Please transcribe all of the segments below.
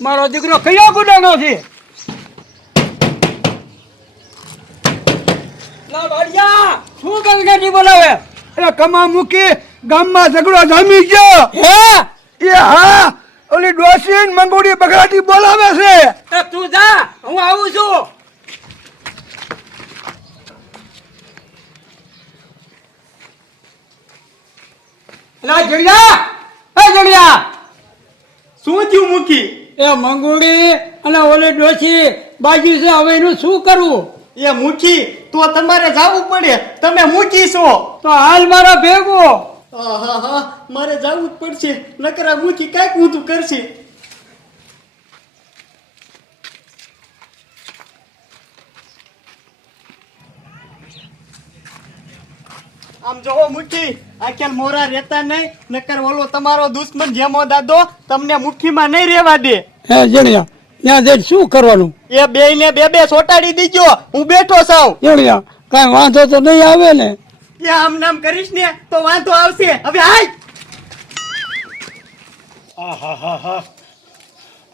મારો દીકરો કયો ગુનેનો છે? ના ભાડિયા શું ગલગેટી બોલાવે? એટલે કમા મૂકી ગામમાં ઝઘડો જામી ગયો. હે એ હા, ઓલી ડોસીન મંગોડી બગડાટી બોલાવે છે. તો તું જા, હું આવું છું. લા જડિયા, એ જડિયા, શું થયું મૂકી? એ મંગોડી અને ઓલી ડોસી બાજી છે, હવે એનું શું કરવું? એ મૂકી તો તમારે જવું પડે, તમે મૂકી છો. તો હાલ મારા ભેગો. હા મારે જવું જ પડશે, નકર આ મૂકી કાંઈક ઊંધું કરશે. આમ જોવો મૂકી, આખેલ મોરા રહેતા નહીં, નકર ઓલો તમારો દુશ્મન જેમો દાદો તમને મુઠ્ઠીમાં નહીં રહેવા દે. હે જડિયા, ત્યાં જઈને શું કરવાનું? એ બેયને બે સોટાડી દીજો, હું બેઠો છું. જડિયા, કાંઈ વાંધો તો નહીં આવે ને? એ આમ નામ કરીશ ને તો વાંધો આવશે. હવે હાય.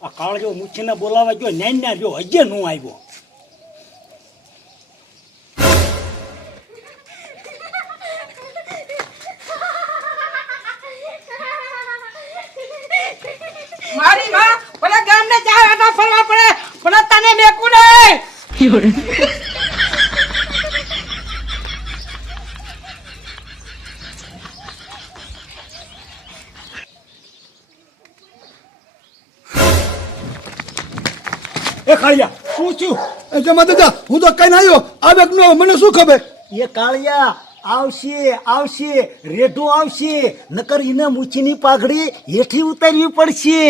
આ કાળજો મુછીને બોલાવા ગયો, ન્યા જો હજે નો આવ્યો. મારી માં ભલે ગામને ચાર આટા ફરવા પડે, પણ તને મેકું નહીં. એ કાળિયા શું થયું? એ જમા દાદા, હું તો કઈ આવ્યો આવે કે ન આવે મને શું ખબર. એ કાળિયા આવશે રેઢો આવશે, નકર એને મૂછીની પાઘડી હેઠી ઉતારવી પડશે.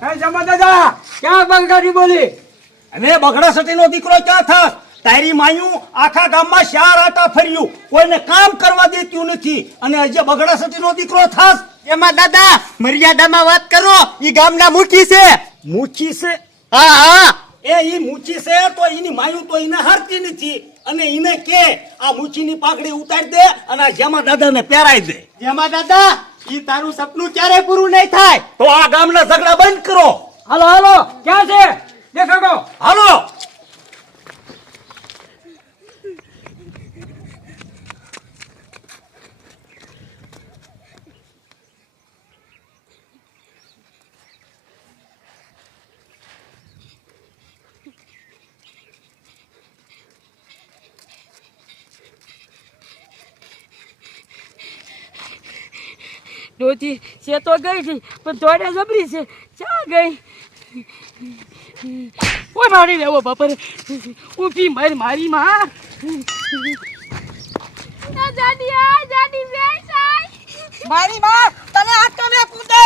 હે જમા દાદા, ક્યાં બંગાળી બોલી? હવે બગડા સટીનો દીકરો ક્યાં થાસ? તારી માયું આખા ગામમાં ચાર આટા ફર્યું, કોઈને કામ કરવા દેતું નથી, અને હજી બગડા સટીનો દીકરો થાસ. એમાં દાદા મર્યાદામાં વાત કરો. ઈ ગામના મુખી છે. મૂછી છે? હા એ ઈ મૂછી છે તો એની માયું તો એને હારતી નથી, અને એને કે આ મૂછીની પાઘડી ઉતારી દે અને આ જેમાં દાદાને પહેરાઈ દે. એમાં દાદા ઈ તારું સપનું ક્યારે પૂરું નહીં થાય. તો આ ગામના ઝઘડા બંધ કરો. હાલો હાલો, ક્યાં છે દેખાડો. હાલો. ડોચી છે તો ગઈ છે, પણ દોડે જબરી છે. ચા ગઈ? ઓય મારી લેવો બાપરે, ઊભી મારી માં. જાડી બેસાય. મારી માં તને આ તો મે કૂદે.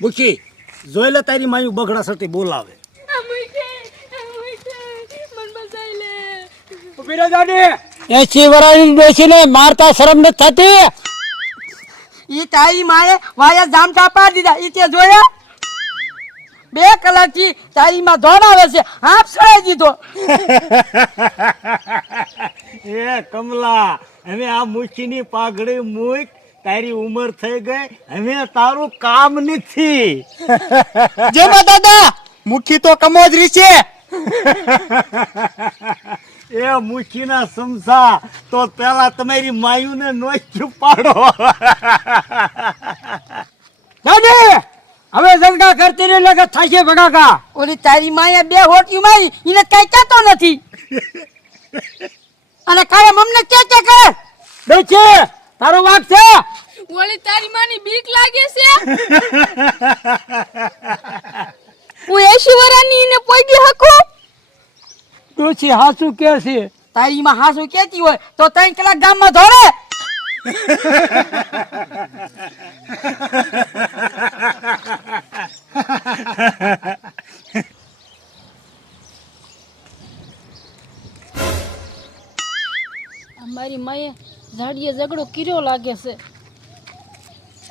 મૂકી જોઈ લે, તારી માયું બગડા સટી બોલાવે. ઉભી રહો જાડી. 80 વર્ષની ડોશીને મારતા શરમ નથી થતી? ઈ તારી માએ વાયા જામ ચાપા દીધા, ઈ તે જોયા? 2 કલાકથી તારી માં દોડાવે છે, હાફ સળાઈ દીધો. એ કમલા, હવે આ મૂછીની પાઘડી મૂક, તારી ઉંમર થઈ ગઈ, હવે તારું કામ નથી. જેમાં દાદા મુખી તો કમોદરી છે. એ મૂછીના સમસા તો પેલા તમારી માયુને નોચ્યું પાડો. જાડી હવે જંગા કરતી ને લગત થાશે ભગાકા. ઓલી તારી માએ 2 હોટિયું મારી, એને કઈ કહેતો નથી. અને કાયમ અમને કે કરે. ડોચી તારો વાક છે? ઓલી તારી માની બીક લાગે છે. હું 80 વર્ષની એને પોગી હકું. ડોચી હાસુ કે છે? તારી માં હાસુ કેતી હોય તો 3 કલાક ગામમાં ધોરે. અમારી માએ ઝઘડો કર્યો લાગે છે.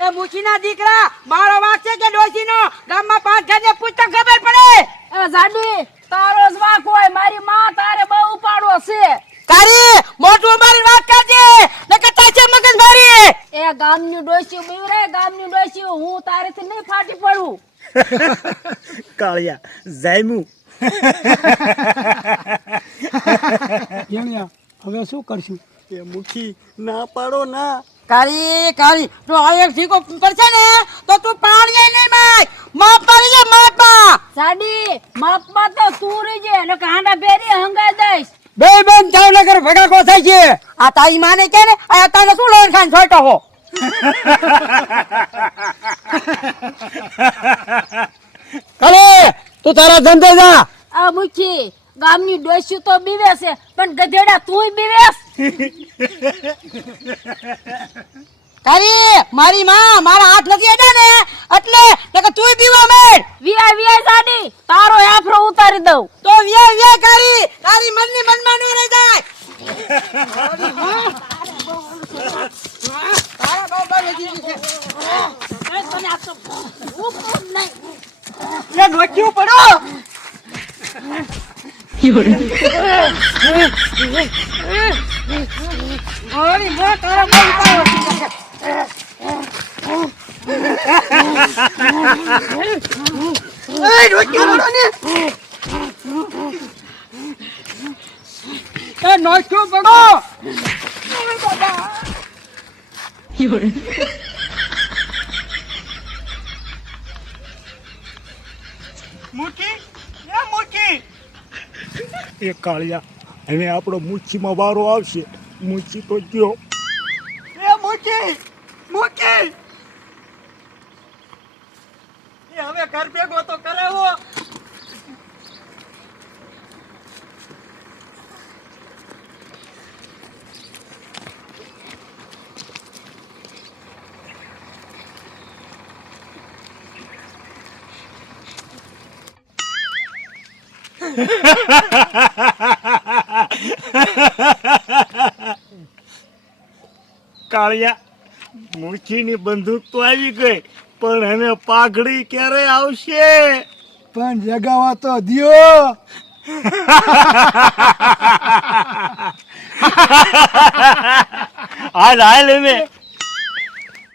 એ મુખીના દીકરા મારો વાક છે કે ડોશીનો? ગામમાં 5 જણને પૂછ તો ખબર પડે. એ જાડી તારો જ વાંક હોય, મારી માં તારે બહુ ઉપાડો છે. તારી મોટું મારી વાત કરજે નકર તાચે મગજ મારી. એ ગામની ડોશી બીવરે, ગામની ડોશી હું તારેથી નહીં ફાટી પડું. કાળિયા જામ્યું. હવે શું કરશું? એ મુખી ના પાડો ના. કાળી જો આ એક ઠીકો કરશે ને તો તું પાણી નહીં માય. માપ પાડી જા માપા. જાડી માપમાં તો તું રહીજે નકર હાંડા બેરી હંગાઈ દઈશ. બે બેન જાવનગર ભેગા કો થઈ છે. આ તારી માને કે ને આ તાને શું લોન ખાન છોટો હો. અરે તું તારા ધંધે જા. આ મુખી ગામની ડોશી તો બીવે છે પણ ગધેડા તુંય બીવેસ. તારી મારી માં મારા હાથ નથી અડા ને એટલે નકર તું પીવા મેળ. વિયા જાડી તારો આફરો ઉતારી દઉં. તો વિયા કરી તારી મનની મનમાં ન રહી જાય. તારા બાબા વધી ગઈ છે. તને આ તો ઉપર નહીં. લે નોચ્યું પડો. ઓરી મો તારા બહુ ઉતારો છે. એ નોચ્યું પડો ને. એ નોચ્યું પડો. મુખી એ મુખી. એ કાળિયા હવે આપણો મુચ્છીમાં વારો આવશે. મુચ્છી તો ગયો. એ મુખી મુખી. એ હવે ઘર ભેગો તો કરાવો. કાળિયા મુઠ્ઠીની બંદૂક તો આવી ગઈ પણ એને પાઘડી ક્યારે આવશે? પણ જગાવા તો દ્યો. હાલ હાલ હવે